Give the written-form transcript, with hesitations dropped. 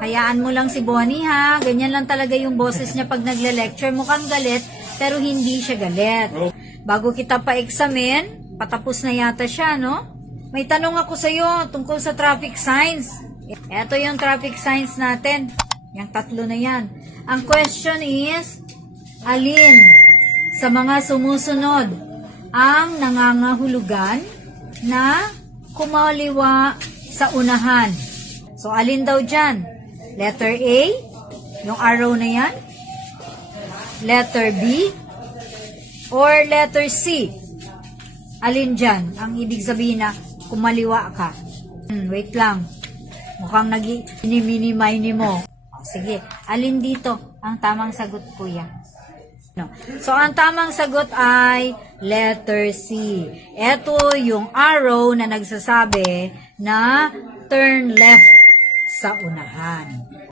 Hayaan mo lang si Bonnie ha. Ganyan lang talaga yung boses niya pag nagle-lecture. Mukhang galit, pero hindi siya galit. Bago kita pa-examine, patapos na yata siya, no? May tanong ako sa'yo tungkol sa traffic signs. Ito yung traffic signs natin. Yung tatlo na yan. Ang question is, alin sa mga sumusunod ang nangangahulugan na kumaliwa sa unahan? So, alin daw dyan? Letter A, yung arrow na yan. Letter B, or letter C. Alin dyan? Ang ibig sabihin na kumaliwa ka. Wait lang. Mukhang nag-mini-mini mo. Sige, alin dito ang tamang sagot, kuya? No. So, ang tamang sagot ay letter C. Ito yung arrow na nagsasabi na turn left sa unahan.